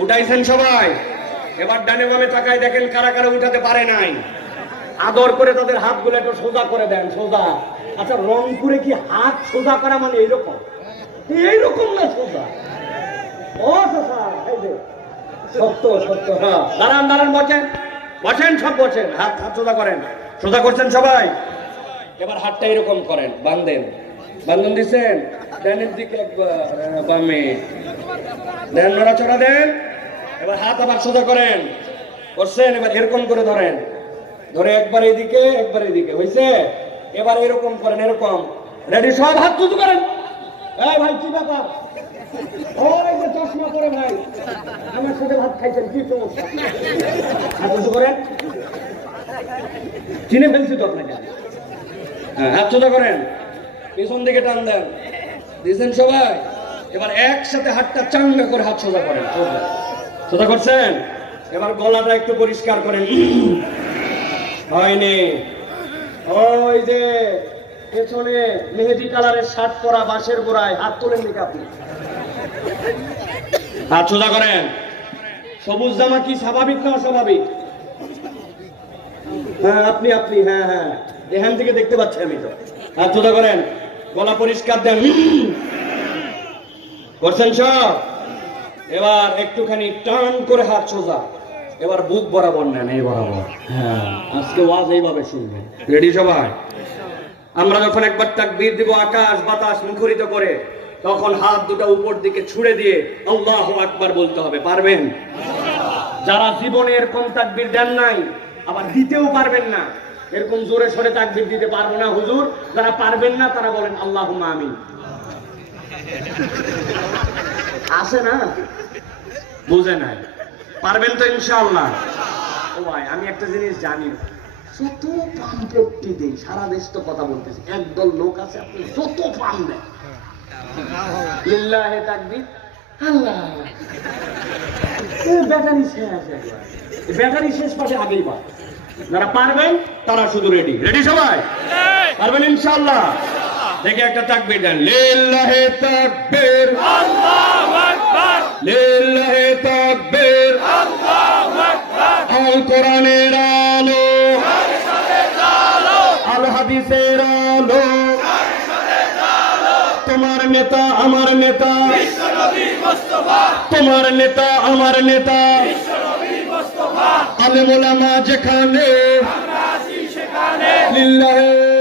উঠাইছেন সবাই? এবার ডানে বামে তাকায় দেখেন কারা কারা উঠাতে পারে নাই। আদর করে তাদের হাতগুলো একটু সোজা করে দেন, সোজা। আচ্ছা, রংপুরে কি হাত সোজা করা মানে এইরকম? এইরকম না, সোজা। ও সত্য সত্য। হ্যাঁ, দাঁড়ান দাঁড়ান, বসেন বসেন, সব বসেন। হাত হাত সোজা করেন। সোজা করছেন সবাই? এবার হাতটা এরকম করেন, বাঁধেন। বান্ধন দিচ্ছেন ডানের দিকে একবার, বামে দেন, নড়াচড়া দেন। এবার হাত আবার সোজা করেন, করছেন? এবার এরকম করে ধরেন, ধরে একবার এদিকে একবার এদিকে, হয়েছে? এবার এরকম করেন, এরকম। রেডি? সব হাত উঁচু করেন। এই ভাই, কি ব্যাপার? ওই যে চশমা পরে ভাই, আমার সাথে ভাত খাইছেন, কি সমস্যা? হাত উঁচু করেন। চিনে ফেলছি তো আপনাকে। হ্যাঁ, হাত সোজা করেন, পিছন দিকে টান দেন। দিয়েছেন সবাই? এবার একসাথে হাতটা চাঙ্গা করে হাত সোজা করেন। সোজা করছেন? এবার গলাটা একটু পরিষ্কার করেন। হয়নি? ওই যে পেছনে মেহেদি কালারের শার্ট পরা বাঁশের গোড়ায় হাত তোলেন দিকে আপনি, হাত সোজা করেন। সবুজ জামা কি স্বাভাবিক না অস্বাভাবিক? হ্যাঁ, আপনি আপনি হ্যাঁ হ্যাঁ, এখান থেকে দেখতে পাচ্ছি আমি তো। হাত সোজা করেন, গলা পরিষ্কার দেন। করছেন সব? এবার একটুখানি টান করে হাত সোজা। এবার বুক বরাবর নেন, এই বরাবর। হ্যাঁ, আজকে ওয়াজ এইভাবে শুনবেন। রেডি সবাই? আমরা যখন একবার তাকবীর দিব আকাশ বাতাস মুখরিত করে, তখন হাত দুটো উপর দিকে ছুড়ে দিয়ে আল্লাহু আকবার বলতে হবে। পারবেন? যারা জীবনে এরকম তাকবীর দেন নাই, আবার দিতেও পারবেন না, এরকম জোরে সরে তাকবীর দিতে পারবো না হুজুর, যারা পারবেন না তারা বলেন আল্লাহুম্মা আমিন। আসে না? বুঝে নাই? পারবেন তো ইনশাআল্লাহ? ও ভাই, আমি একটা জিনিস জানি, যত পাম্পটি দেই, সারা দেশ তো কথা বলতেছে, একদল লোক আছে আপনি যত পাম দেন, লিল্লাহে তাকবীর, আল্লাহ, ব্যাটারি শেষ। ব্যাটারি শেষ পাশে আগেই পায়। যারা পারবেন তারা শুধু রেডি। রেডি সবাই? পারবেন ইনশাআল্লাহ? দেখে একটা তাকবীর দেন। লিল্লাহে তাকবীর, আল্লাহু আকবার, লিল্লাহে তাকবীর, আল্লাহু আকবার। আল কোরআনের আলো, আল হাদিসের আলো, তোমার নেতা আমার নেতা, তোমার নেতা আমার নেতা, আলেম ওলামা যেখানে, লিল্লাহে